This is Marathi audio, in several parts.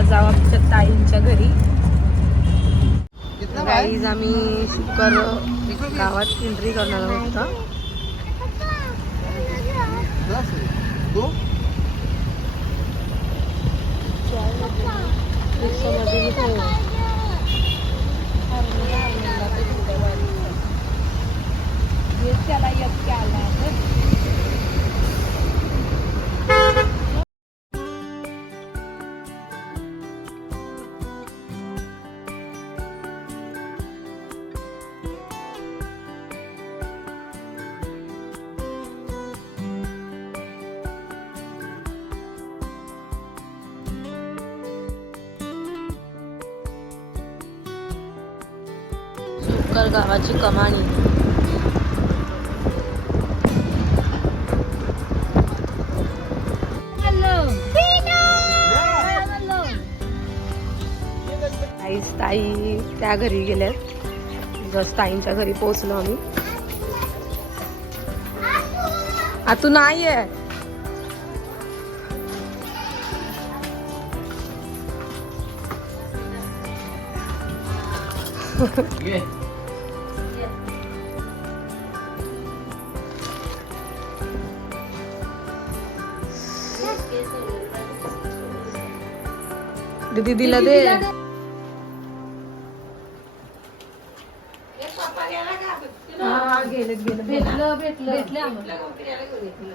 चला जाऊ आमच्या ताईंच्या घरी. गाईज आम्ही शुकर गावात एंट्री करणार आहोत का रिक्षामध्ये मी काय सुकर गावाची कमाणी ताई ताई त्या घरी गेल्यात. जस्ट ताईंच्या घरी पोहोचलो आम्ही. आतू नाही आहे दीदी दिला दे गेलेत गेले भेटलं भेटलं भेटले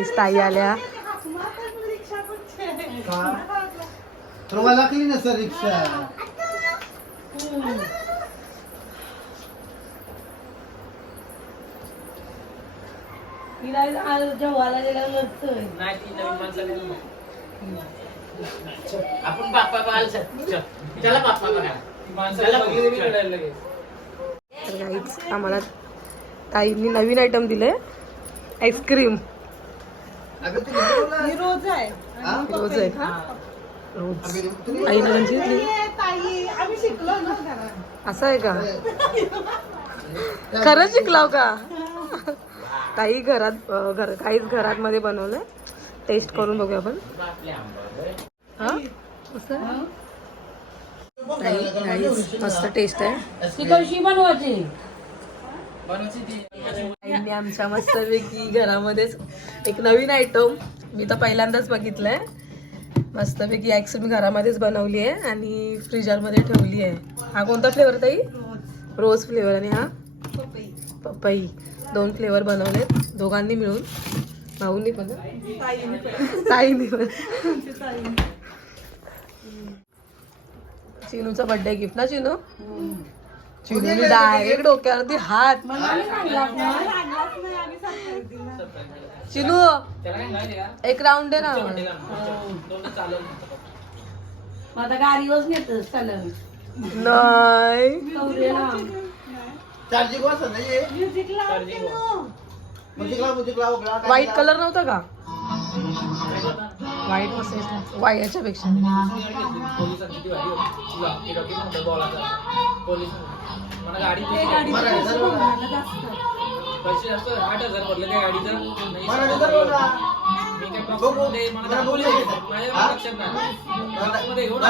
गाईस ताई आल्या. तुम्हाला लागली ना सर रिक्षा. आपण बाप्पा बघायला चल. चल. त्याला बाप्पा बघा त्याला बघ. तर गाईच आम्हाला ताईंनी नवीन आयटम दिले आईस्क्रीम बोलला. रोज आहे. हा? रोज अगं तुम्ही- आई म्हणजे असं आहे का? खरंच शिकलाव का? काही घरात अं, घर काहीच घरात मध्ये बनवलंय. टेस्ट करून बघूया आपण. हा? असं? आहे? ताई- काहीच मस्त टेस्ट आहे. आईने आमच्या मस्तपैकी घरामध्येच एक नवीन आयटम मी तर पहिल्यांदाच बघितलंय. मस्तपैकी आईस्क्रीम घरामध्येच बनवली आहे आणि फ्रीजरमध्ये ठेवली आहे हा कोणता फ्लेवर ताई? रोज फ्लेवर आणि हा? पपई. दोन फ्लेवर बनवलेत दोघांनी मिळून. भाऊनी पण. ताईनी पण. चिनूचा बर्थडे गिफ्ट ना चिनू? चिनूने डायरेक्ट डोक्यावरती हात. चिनू? एक राऊंड दे ना. दोन तर चालेल. नाही. व्हाईट कलर नव्हता का? मला गाडी मला पैसे. जास्त आठ हजार भरले त्या गाडीचं. मी काय नाही. माझ्या? लक्षात घेऊन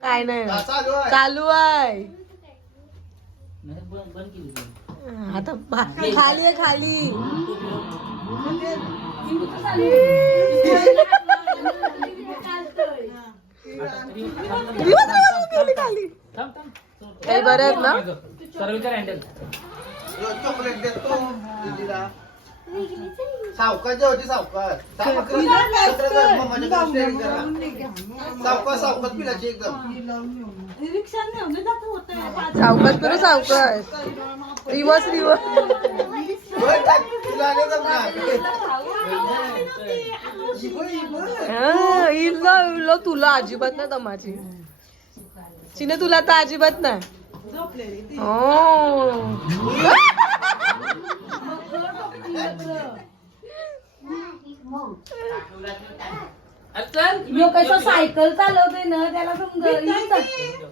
काय नाही चालू आहे चालू आहे नाही, बंद- बंद केली ती. आता बा- खाली आहे खाली दिवस रात्र गेली खाली थांब, थांब. काही बरं आहेत ना सर्विसर हँडल चॉकलेट देतो दीदीला सावकाश होती सावकाश सावकाश सावकाश पिलाची एकदम सावकाश करू सावकाश रिवर्स रिवर्स टाक. तुला नाही जमणार. हा, इल्लो इल्लो तुला अजिबात नाही दमाची. चिने तुला तर अजिबात नाही. हो. चल यो कसं सायकल चालवते ना त्याला समजा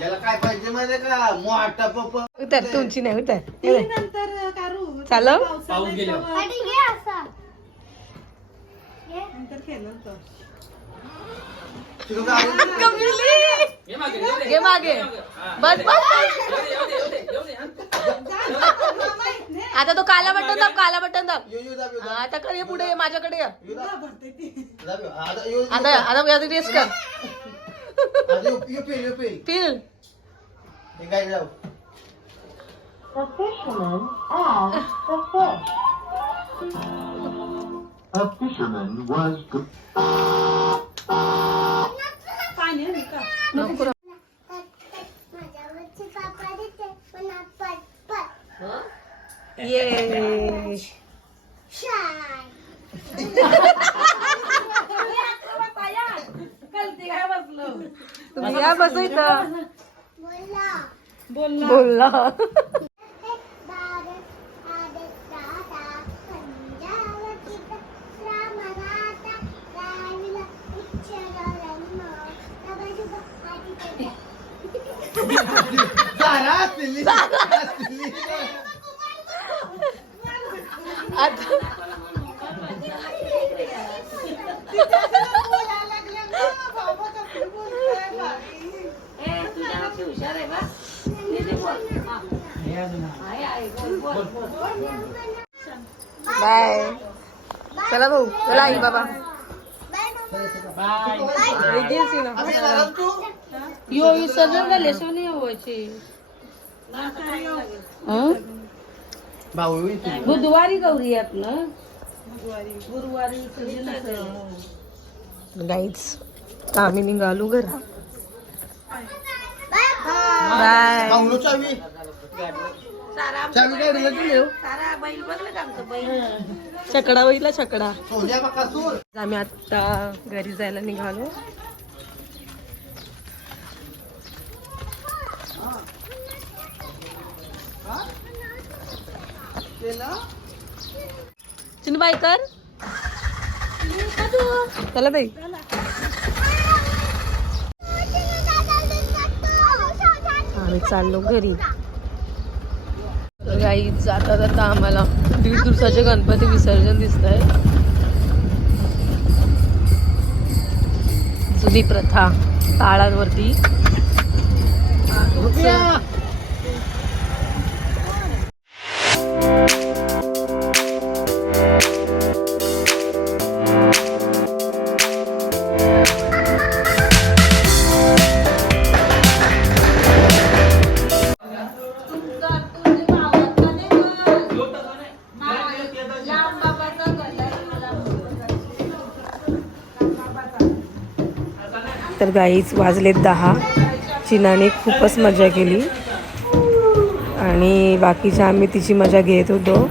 याला काय पाहिजे माहिती का? मोठा पप्प. उतर तुमची नाही उतर. बघ. चालव. पाऊस गेलो. तुला गाडी- ये मागे येऊ दे. घे मागे. बस बस. येऊ दे, येऊ दे, येऊ दे, येऊ दे, हा. आता तो काला बटन दाब काला बटन दाब. हा, आता कर ये पुढे ये, माझ्याकडे ये. दाब. दाब. आता आता आता आता रेस कर. Uh, you, you peel, you peel. Peel. Yung guy daw. The fisherman and the fish. A fisherman was the... Fine, here, Nika. No, Yay! Shine! Kal tiga bas lo. तुम्ही या बस इथं. बोलला. आता बाय. चला भाऊ चला आई बाबा. बाय. आहोत? यो विसर्जन झाले सोनी इथे. बुधवारी गौरी आपलं गुरुवारी विसर्जन गाईच आम्ही निघालो घरा बाय. भाऊलो चावी काय दिलं छकडा बघितला छकडा. आम्ही आता घरी जायला निघालो. चिनबाई कर चला ताई आम्ही चाललो घरी. गाई जाता जाता आम्हाला दीड दिवसाचे गणपती विसर्जन दिसत आहे जुनी प्रथा ताळांवरती. तर गाईच वाजलेत दहा. चिनाने खूपच मजा केली. आणि बाकीच्या आम्ही तिची मजा घेत होतो.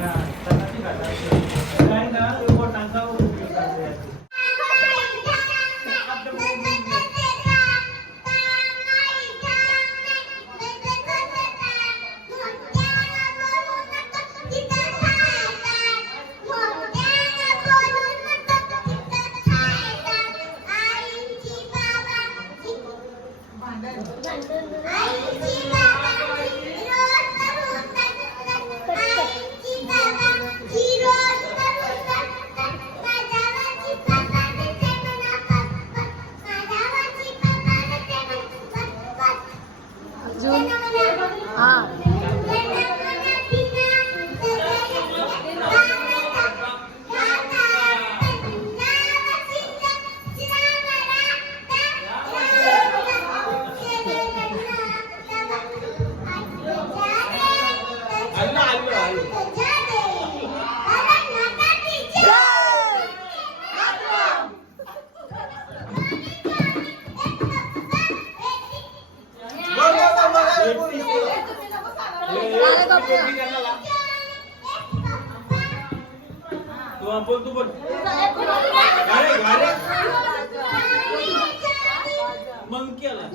तू आपण तू पण गारे गारे मग केला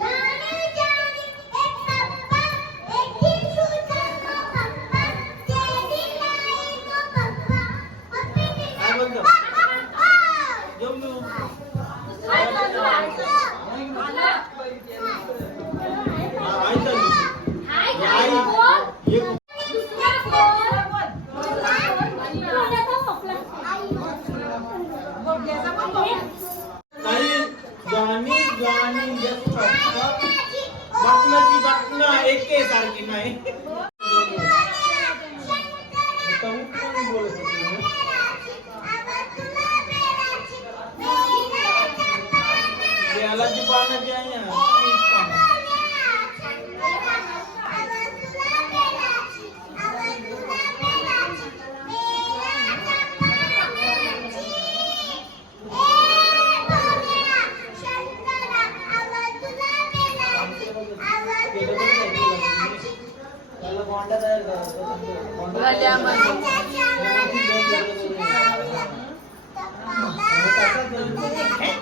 याला जी पानं जी आहे ना तीच पानं. केलं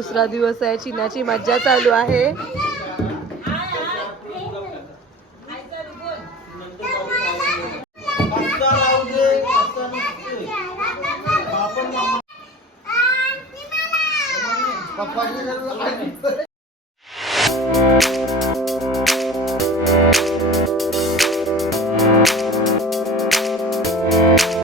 दुसरा दिवस आहे. चिनाची मज्जा चालू आहे.